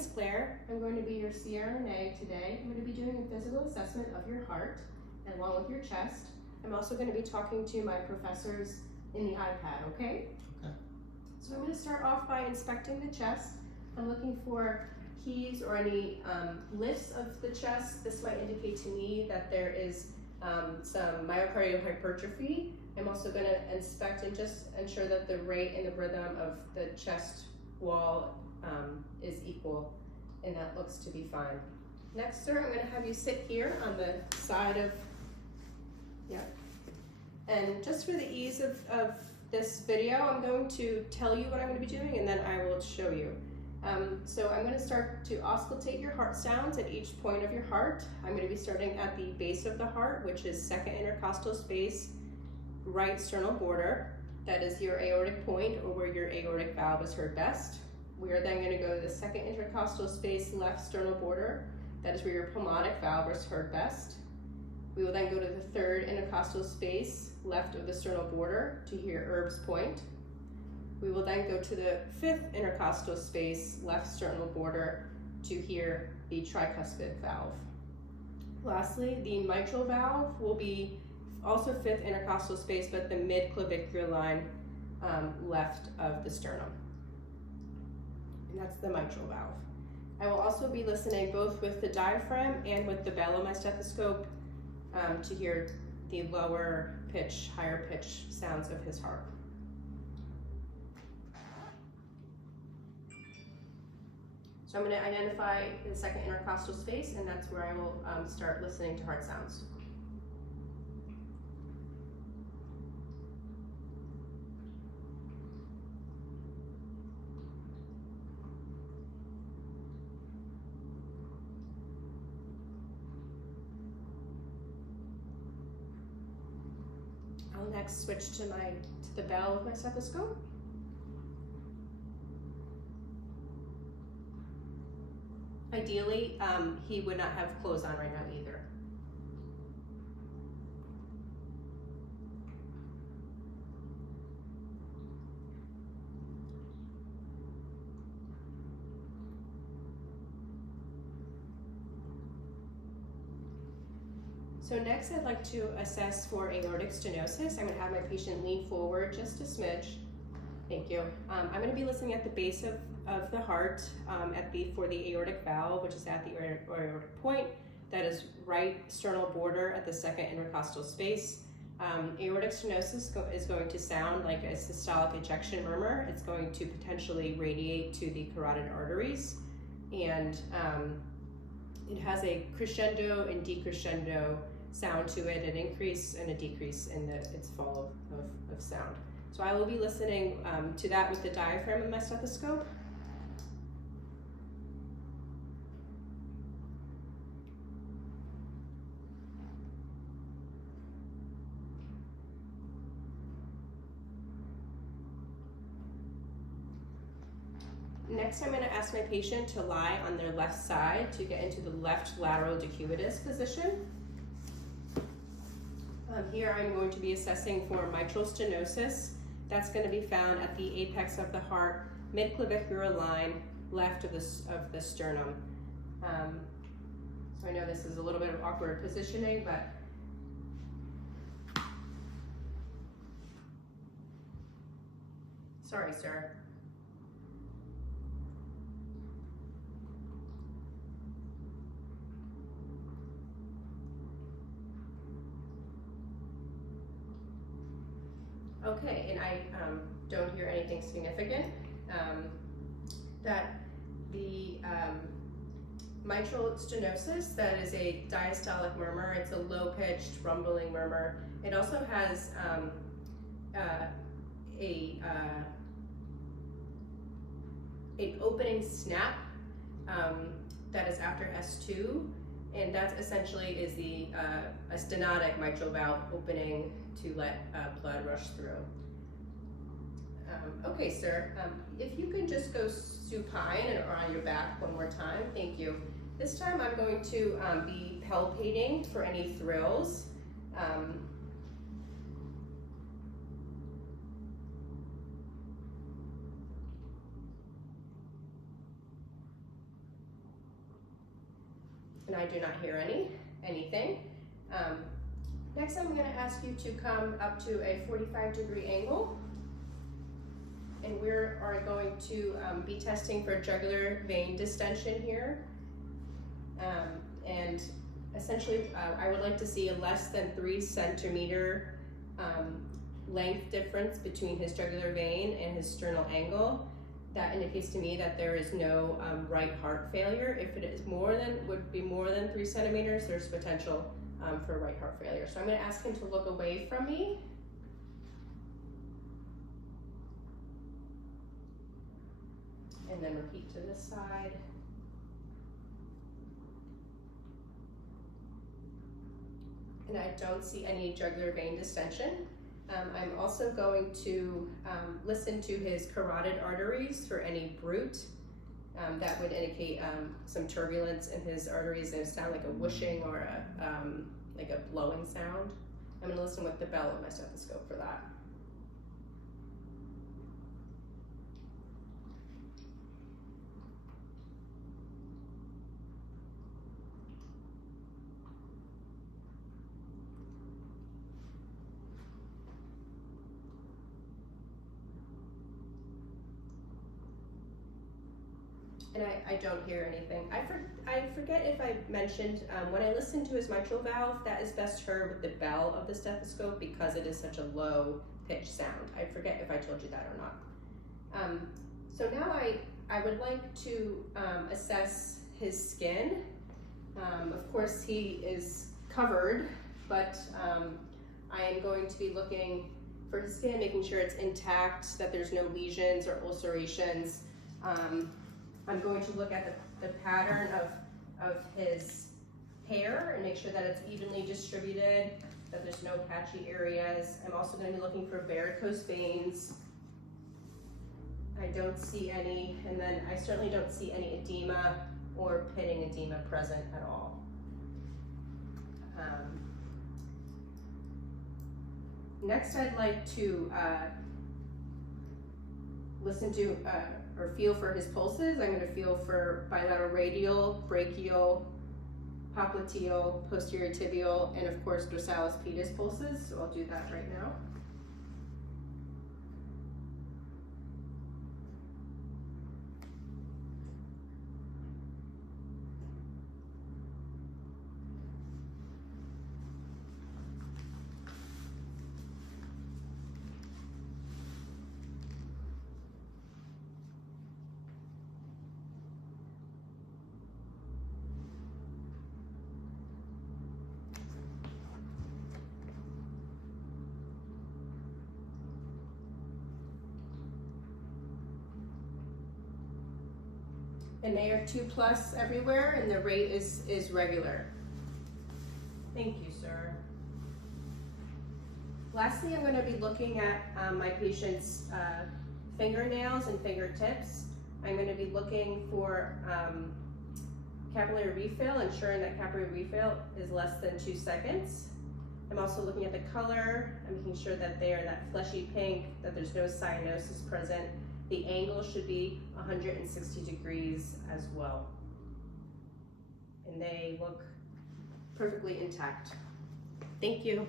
is Claire. I'm going to be your CRNA today. I'm going to be doing a physical assessment of your heart and along with your chest. I'm also going to be talking to my professors in the iPad, okay? Okay. So I'm going to start off by inspecting the chest. I'm looking for keys or any lifts of the chest. This might indicate to me that there is some myocardial hypertrophy. I'm also going to inspect and just ensure that the rate and the rhythm of the chest wall is equal, and that looks to be fine. Next, sir, I'm going to have you sit here on the side of, and just for the ease of this video, I'm going to tell you what I'm going to be doing, and then I will show you. So I'm going to start to auscultate your heart sounds at each point of your heart. I'm going to be starting at the base of the heart, which is second intercostal space, right sternal border. That is your aortic point, or where your aortic valve is heard best. We are then going to go to the second intercostal space, left sternal border. That is where your pulmonic valve is heard best. We will then go to the third intercostal space, left of the sternal border, to hear Erb's point. We will then go to the fifth intercostal space, left sternal border, to hear the tricuspid valve. Lastly, the mitral valve will be also fifth intercostal space, but the mid-clavicular line left of the sternum. And that's the mitral valve. I will also be listening both with the diaphragm and with the bell of my stethoscope to hear the lower pitch, higher pitch sounds of his heart. So I'm going to identify the second intercostal space, and that's where I will start listening to heart sounds. I'll next switch to the bell of my stethoscope. Ideally, he would not have clothes on right now either. So next, I'd like to assess for aortic stenosis. I'm going to have my patient lean forward just a smidge. Thank you. I'm going to be listening at the base of the heart for the aortic valve, which is at the aortic point. That is right sternal border at the second intercostal space. Aortic stenosis is going to sound like a systolic ejection murmur. It's going to potentially radiate to the carotid arteries, and it has a crescendo and decrescendo sound to it, an increase and a decrease in its fall of sound. So I will be listening to that with the diaphragm of my stethoscope. Next, I'm going to ask my patient to lie on their left side to get into the left lateral decubitus position. Here I'm going to be assessing for mitral stenosis. That's going to be found at the apex of the heart, mid-clavicular line, left of the sternum. So I know this is a little bit of awkward positioning, but sorry, sir. Okay, and I don't hear anything significant. That the mitral stenosis, that is a diastolic murmur. It's a low-pitched, rumbling murmur. It also has an opening snap that is after S2, and that essentially is a stenotic mitral valve opening to let blood rush through. Okay, sir, if you can just go supine or on your back one more time, thank you. This time I'm going to be palpating for any thrills. and I do not hear anything. Next, I'm going to ask you to come up to a 45-degree angle, and we are going to be testing for jugular vein distension here. And essentially, I would like to see a less than 3 centimeter length difference between his jugular vein and his sternal angle. That indicates to me that there is no right heart failure. If it is would be more than 3 centimeters, there's potential for right heart failure. So I'm going to ask him to look away from me. And then repeat to this side. And I don't see any jugular vein distension. I'm also going to listen to his carotid arteries for any bruit. That would indicate some turbulence in his arteries and sound like a whooshing or like a blowing sound. I'm going to listen with the bell of my stethoscope for that. And I don't hear anything. I forget if I mentioned, when I listen to his mitral valve, that is best heard with the bell of the stethoscope because it is such a low pitch sound. I forget if I told you that or not. So now I would like to assess his skin. Of course he is covered, but I am going to be looking for his skin, making sure it's intact, that there's no lesions or ulcerations. I'm going to look at the pattern of his hair and make sure that it's evenly distributed, that there's no patchy areas. I'm also going to be looking for varicose veins. I don't see any, and then I certainly don't see any edema or pitting edema present at all. Next, I'd like to listen to or feel for his pulses. I'm going to feel for bilateral radial, brachial, popliteal, posterior tibial, and of course dorsalis pedis pulses. So I'll do that right now. And they are 2+ everywhere, and the rate is regular. Thank you, sir. Lastly, I'm going to be looking at my patient's fingernails and fingertips. I'm going to be looking for capillary refill, ensuring that capillary refill is less than 2 seconds. I'm also looking at the color. I'm making sure that they are that fleshy pink, that there's no cyanosis present. The angle should be 160 degrees as well. And they look perfectly intact. Thank you.